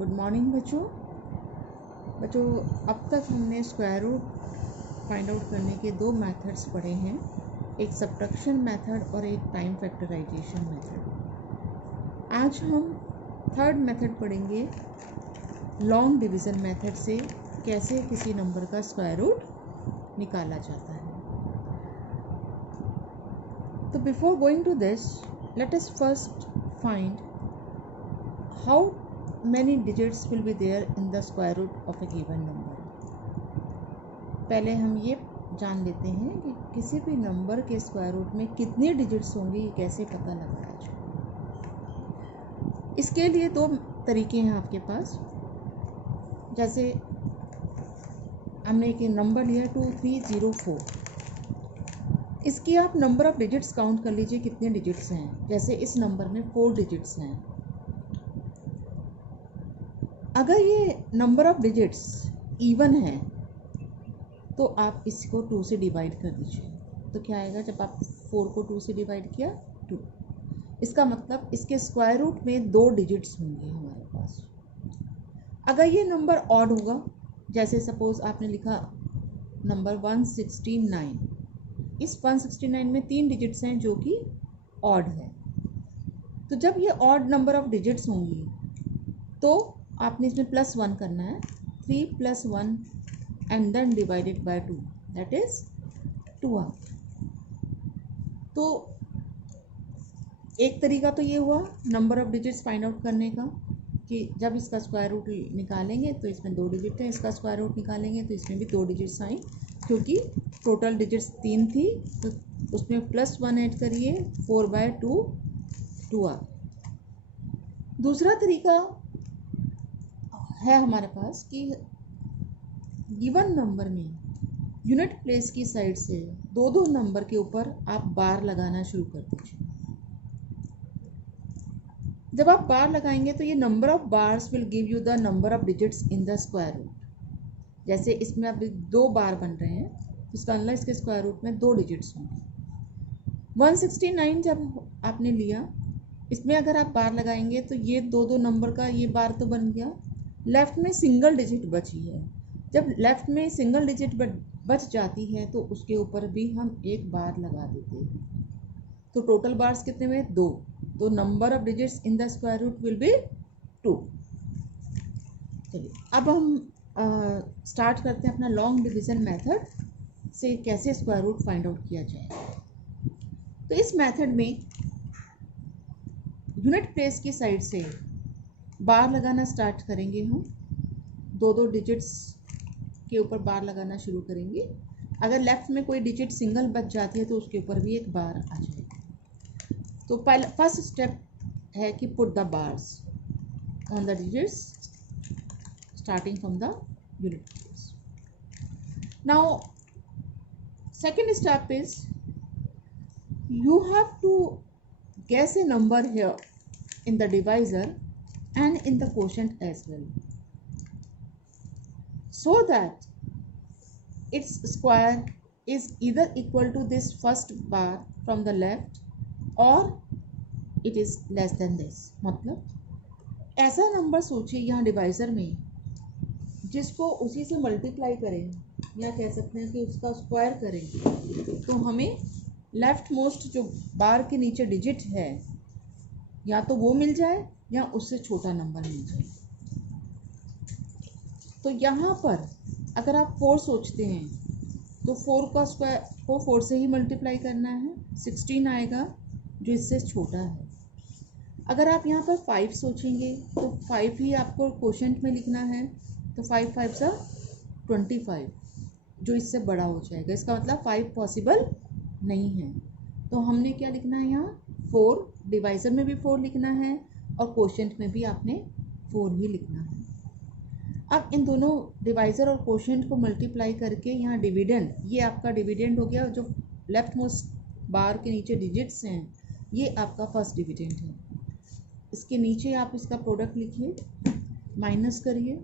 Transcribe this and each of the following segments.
Good morning बच्चों। अब तक हमने स्क्वायर रूट फाइंड आउट करने के दो मेथड्स पढ़े हैं, एक सब्ट्रैक्शन मेथड और एक टाइम फैक्टराइजेशन मेथड। आज हम थर्ड मेथड पढ़ेंगे, लॉन्ग डिवीज़न मेथड से कैसे किसी नंबर का स्क्वायर रूट निकाला जाता है। तो before going to this, let us first find how many digits will be there in the square root of a given number। पहले हम ये जान लेते हैं कि किसी भी नंबर के स्क्वायर रूट में कितने डिजिट्स होंगे, ये कैसे पता लगाया जाए। इसके लिए दो तरीके हैं आपके पास। जैसे हमने एक नंबर लिया 2304, इसकी आप नंबर ऑफ डिजिट्स काउंट कर लीजिए कितने डिजिट्स हैं। जैसे इस नंबर में 4 डिजिट्स हैं। अगर ये नंबर ऑफ डिजिट्स इवन है तो आप इसको 2 से डिवाइड कर दीजिए। तो क्या आएगा, जब आप 4 को 2 से डिवाइड किया 2। इसका मतलब इसके स्क्वायर रूट में 2 डिजिट्स होंगे हमारे पास। अगर ये नंबर ऑड होगा, जैसे सपोज आपने लिखा नंबर 169, इस 169 में 3 डिजिट्स हैं जो कि ऑड है। तो जब ये ऑड नंबर ऑफ डिजिट्स होंगी तो आपने इसमें +1 करना है। 3 + 1 and then divided by 2, that is 12। तो एक तरीका तो ये हुआ number of digits find out करने का कि जब इसका स्क्वायर रूट निकालेंगे तो इसमें 2 डिजिट है, इसका स्क्वायर रूट निकालेंगे तो इसमें भी 2 डिजिट्स आई, क्योंकि टोटल डिजिट्स 3 थी तो उसमें +1 ऐड करिए, 4/2 12। दूसरा तरीका है हमारे पास कि गिवन नंबर में यूनिट प्लेस की साइड से 2-2 नंबर के ऊपर आप बार लगाना शुरू कर दीजिए। जब आप बार लगाएंगे तो ये number of bars will give you the number of digits in the square root. जैसे इसमें अभी 2 बार बन रहे हैं, इसका मतलब इसके स्क्वायर रूट में 2 डिजिट्स होंगे। 169 जब आपने लिया, इसमें अगर आप बार लगाएंगे तो ये 2-2 नंबर का ये बार तो बन गया, लेफ़्ट में सिंगल डिजिट बची है। जब लेफ़्ट में सिंगल डिजिट बच जाती है तो उसके ऊपर भी हम एक बार लगा देते हैं। तो टोटल बार्स कितने में 2, तो number of digits in the square root will be 2। चलिए अब हम स्टार्ट करते हैं अपना लॉन्ग डिवीज़न मेथड से कैसे स्क्वायर रूट फाइंड आउट किया जाए। तो इस मेथड में यूनिट प्लेस की साइड से बार लगाना स्टार्ट करेंगे। हम 2-2 डिजिट्स के ऊपर बार लगाना शुरू करेंगे। अगर लेफ़्ट में कोई डिजिट सिंगल बच जाती है तो उसके ऊपर भी एक बार आ जाएगा। तो पहला फर्स्ट स्टेप है कि put the bars on the digits starting from the unit place. Now second step is you have to guess a number here in the divisor and in the quotient as well, so that its square is either equal to this first bar from the left or it is less than this। मतलब ऐसा number सोचिए यहाँ divisor में जिसको उसी से multiply करें, या कह सकते हैं कि उसका स्क्वायर करें, तो हमें लेफ्ट मोस्ट जो बार के नीचे डिजिट है या तो वो मिल जाए या उससे छोटा नंबर मिल जाए। तो यहाँ पर अगर आप 4 सोचते हैं तो 4 का स्क्वायर को 4 से ही मल्टीप्लाई करना है, 16 आएगा जो इससे छोटा है। अगर आप यहाँ पर 5 सोचेंगे तो 5 ही आपको क्वोशेंट में लिखना है, तो 5 5 सा 25 जो इससे बड़ा हो जाएगा। इसका मतलब 5 पॉसिबल नहीं है। तो हमने क्या लिखना है यहाँ 4, डिवाइजर में भी 4 लिखना है और क्वोशेंट में भी आपने 4 ही लिखना है। अब इन दोनों डिवाइजर और क्वोशेंट को मल्टीप्लाई करके यहाँ डिविडेंड, ये आपका डिविडेंड हो गया। जो लेफ्ट मोस्ट बार के नीचे डिजिट्स हैं ये आपका फर्स्ट डिविडेंड है। इसके नीचे आप इसका प्रोडक्ट लिखिए, माइनस करिए,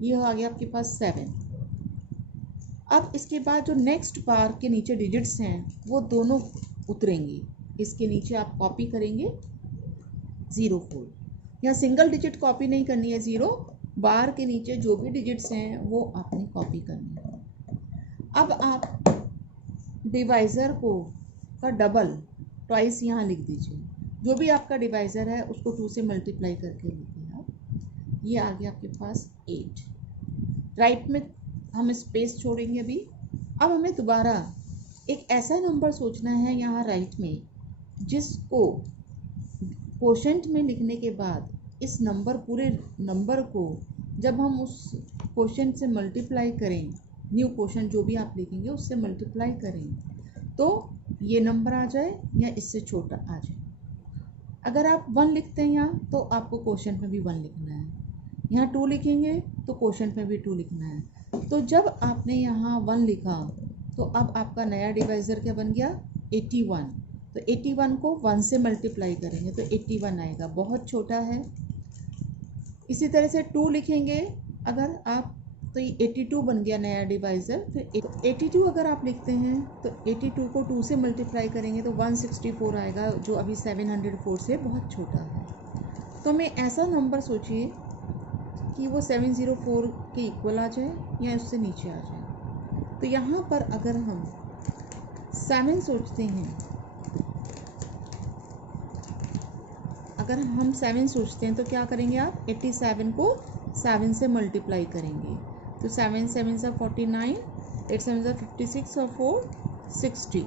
ये आ गया आपके पास 7। अब इसके बाद जो नेक्स्ट बार के नीचे डिजिट्स हैं वो दोनों उतरेंगी। इसके नीचे आप कॉपी करेंगे 04, या सिंगल डिजिट कॉपी नहीं करनी है, 0 बार के नीचे जो भी डिजिट्स हैं वो आपने कॉपी करनी है। अब आप डिवाइज़र को का डबल ट्वाइस यहाँ लिख दीजिए। जो भी आपका डिवाइज़र है उसको 2 से मल्टीप्लाई करके लिखिए आप। ये आ गया आपके पास 8। राइट में हम स्पेस छोड़ेंगे अभी। अब हमें दोबारा एक ऐसा नंबर सोचना है यहाँ राइट में जिसको कोशेंट में लिखने के बाद इस नंबर पूरे नंबर को जब हम उस कोशेंट से मल्टीप्लाई करें, न्यू कोशेंट जो भी आप लिखेंगे उससे मल्टीप्लाई करें तो ये नंबर आ जाए या इससे छोटा आ जाए। अगर आप 1 लिखते हैं यहाँ तो आपको कोशेंट में भी 1 लिखना है, यहाँ 2 लिखेंगे तो कोशेंट में भी 2 लिखना है। तो जब आपने यहाँ 1 लिखा तो अब आपका नया डिवाइज़र क्या बन गया 81। तो 81 को 1 से मल्टीप्लाई करेंगे तो 81 आएगा, बहुत छोटा है। इसी तरह से 2 लिखेंगे अगर आप तो ये 82 बन गया नया डिवाइज़र। फिर 82 अगर आप लिखते हैं तो 82 को 2 से मल्टीप्लाई करेंगे तो 164 आएगा, जो अभी 704 से बहुत छोटा है। तो हमें ऐसा नंबर सोचिए कि वो 704 के इक्वल आ जाए या उससे नीचे आ जाए। तो यहाँ पर अगर हम 7 सोचते हैं, अगर हम 7 सोचते हैं तो क्या करेंगे आप 87 को 7 से मल्टीप्लाई करेंगे तो 7 7 सा 49, 8 7 सा 56 और 4 60।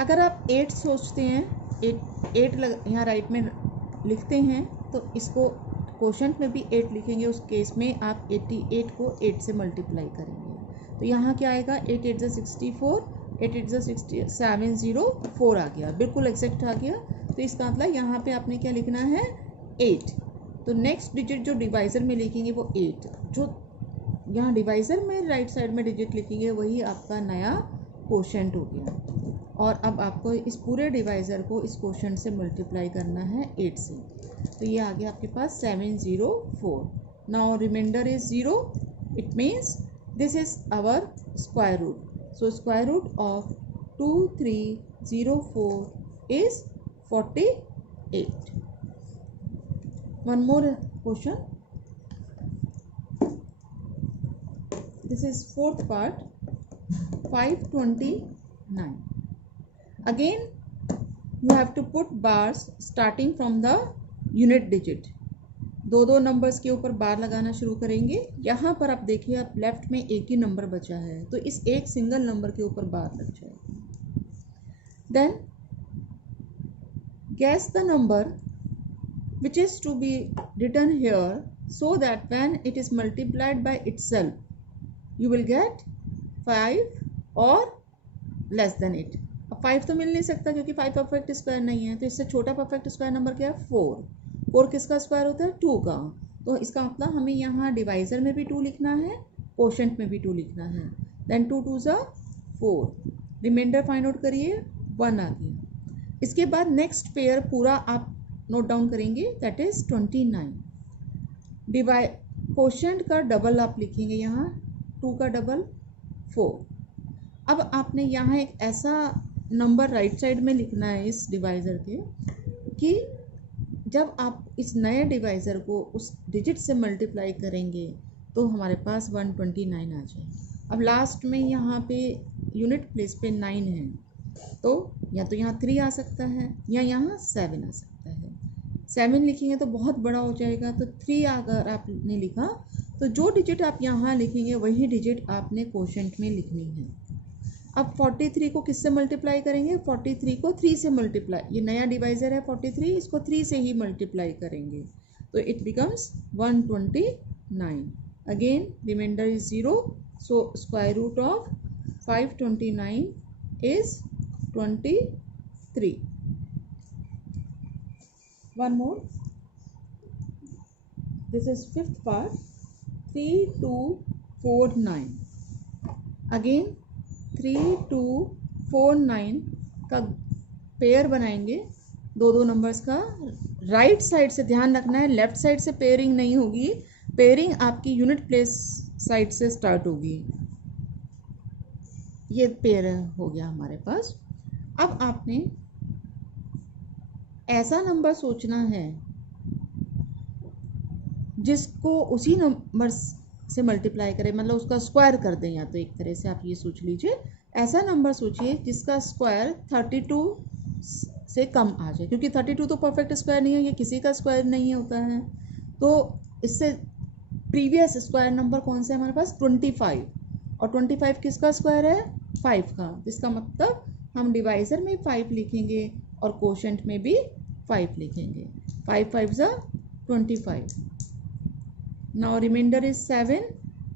अगर आप 8 सोचते हैं, 8 यहाँ राइट में लिखते हैं तो इसको कोशेंट में भी 8 लिखेंगे, उस केस में आप 88 को 8 से मल्टीप्लाई करेंगे तो यहाँ क्या आएगा 8 8 सा 64, 8 8 सा 60, 704 आ गया, बिल्कुल एक्जैक्ट आ गया। तो इसका मतलब यहाँ पे आपने क्या लिखना है 8। तो नेक्स्ट डिजिट जो डिवाइज़र में लिखेंगे वो 8, जो यहाँ डिवाइज़र में राइट साइड में डिजिट लिखेंगे वही आपका नया कोशेंट हो गया। और अब आपको इस पूरे डिवाइज़र को इस कोशेंट से मल्टीप्लाई करना है 8 से। तो ये आ गया आपके पास 704। Now remainder is 0, it means this is our square root. So square root of 2304 is 48. One more question. This is fourth part, 529. Again you have to put bars starting from the unit digit. दो numbers के ऊपर बार लगाना शुरू करेंगे। यहाँ पर आप देखिए, आप लेफ्ट में एक ही नंबर बचा है तो इस एक सिंगल नंबर के ऊपर बार लग जाएगी। Then guess the number which is to be written here so that when it is multiplied by itself you will get 5 or less than it। अब 5 तो मिल नहीं सकता क्योंकि 5 परफेक्ट स्क्वायर नहीं है, तो इससे छोटा परफेक्ट स्क्वायर नंबर क्या है 4 किसका स्क्वायर होता है 2 का। तो इसका मतलब हमें यहाँ डिवाइज़र में भी 2 लिखना है, कोशेंट में भी 2 लिखना है। देन 2 2 ज़ा 4, रिमाइंडर फाइंड आउट करिए 1 आ गया। इसके बाद नेक्स्ट पेयर पूरा आप नोट डाउन करेंगे, दैट इज 29। कोशेंट का डबल आप लिखेंगे यहाँ, 2 का डबल 4। अब आपने यहाँ एक ऐसा नंबर राइट साइड में लिखना है इस डिवाइज़र के कि जब आप इस नए डिवाइज़र को उस डिजिट से मल्टीप्लाई करेंगे तो हमारे पास 129 आ जाए। अब लास्ट में यहाँ पे यूनिट प्लेस पे 9 है तो या तो यहाँ 3 आ सकता है या यहाँ 7 आ सकता है। 7 लिखेंगे तो बहुत बड़ा हो जाएगा, तो 3 अगर आपने लिखा तो जो डिजिट आप यहाँ लिखेंगे वही डिजिट आपने कोशेंट में लिखनी है। अब 43 को किससे मल्टीप्लाई करेंगे, 43 को 3 से मल्टीप्लाई, ये नया डिवाइज़र है 43, इसको 3 से ही मल्टीप्लाई करेंगे तो it becomes 129। Again remainder is 0, so square root of 529 is 23. One more. This is fifth part, 3249. Again 3249 का पेयर बनाएंगे, दो नंबर्स का। राइट साइड से ध्यान रखना है, लेफ्ट साइड से पेयरिंग नहीं होगी, पेयरिंग आपकी यूनिट प्लेस साइड से स्टार्ट होगी। ये पेयर हो गया हमारे पास। अब आपने ऐसा नंबर सोचना है जिसको उसी नंबर से मल्टीप्लाई करें, मतलब उसका स्क्वायर कर दें, या तो एक तरह से आप ये सोच लीजिए, ऐसा नंबर सोचिए जिसका स्क्वायर 32 से कम आ जाए, क्योंकि 32 तो परफेक्ट स्क्वायर नहीं है, ये किसी का स्क्वायर नहीं होता है। तो इससे प्रीवियस स्क्वायर नंबर कौन सा है हमारे पास? 25, और 25 किसका स्क्वायर है? 5 का। जिसका मतलब हम डिवाइजर में 5 लिखेंगे और कोशेंट में भी 5 लिखेंगे। 5 5 ज़ा 25। Now remainder is 7।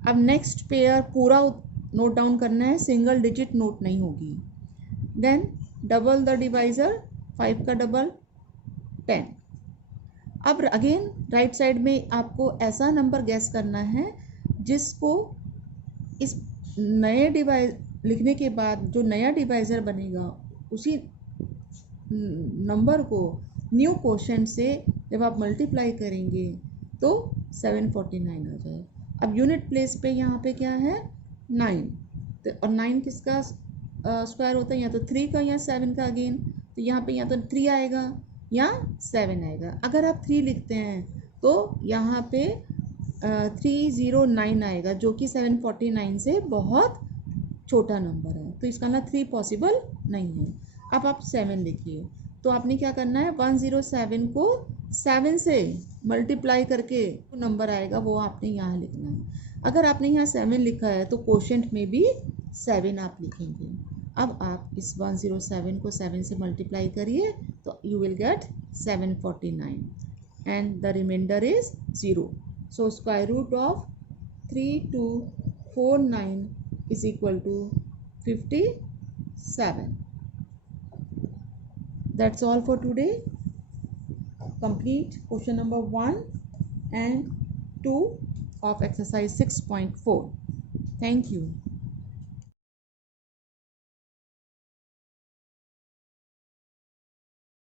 अब नेक्स्ट पेयर पूरा नोट डाउन करना है, सिंगल डिजिट नोट नहीं होगी। देन डबल द डिवाइजर, 5 का डबल 10। अब अगेन राइट साइड में आपको ऐसा नंबर गैस करना है जिसको इस नए डिवाइस लिखने के बाद जो नया डिवाइजर बनेगा उसी नंबर को न्यू क्वोशेंट से जब आप मल्टीप्लाई करेंगे तो 749 आ जाए। अब यूनिट प्लेस पे यहाँ पे क्या है? 9। तो और 9 किसका स्क्वायर होता है? या तो 3 का या 7 का। अगेन तो यहाँ पे या तो 3 आएगा या 7 आएगा। अगर आप 3 लिखते हैं तो यहाँ पे 309 आएगा, जो कि 749 से बहुत छोटा नंबर है, तो इसका ना 3 पॉसिबल नहीं है। अब आप 7 लिखिए, तो आपने क्या करना है? 107 को 7 से मल्टीप्लाई करके जो नंबर आएगा वो आपने यहाँ लिखना है। अगर आपने यहाँ 7 लिखा है तो कोशेंट में भी 7 आप लिखेंगे। अब आप इस 107 को 7 से मल्टीप्लाई करिए तो you will get 749 and the remainder is 0। So square root of 3249 is equal to 57. That's all for today. Complete question number 1 and 2 of exercise 6.4. Thank you.